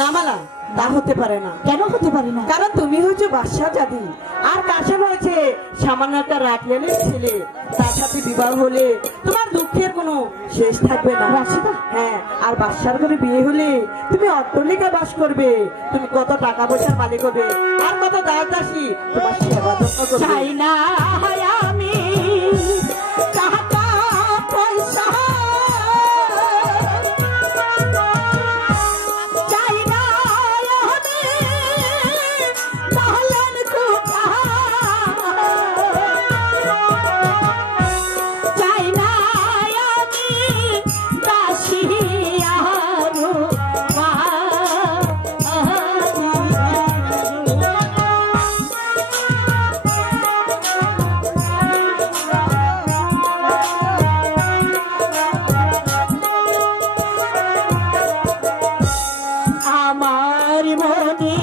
না মালা, তা হতে পারে না। কেন হতে পারে না? কারণ তুমি হচ্ছে বাদশাহ জাদি, আর কাশেম হয়েছে সামান্য একটা রাটিয়ালের ছেলে। তার সাথে বিবাহ হলে তোমার দুঃখের কোনো শেষ থাকবে না। রাশিদা, হ্যাঁ, আর বাদশার করে বিয়ে হলে তুমি অট্টালিকায় বাস করবে, তুমি কত টাকা পয়সার মালিক হবে, আর কত দাস দাসী তোমার সেবা যত্ন করবে। চাই না আমি টাকা পয়সা, চাই না আমি তাহলেন কোথা, চাই না আমি দাসী আরো আমার মনে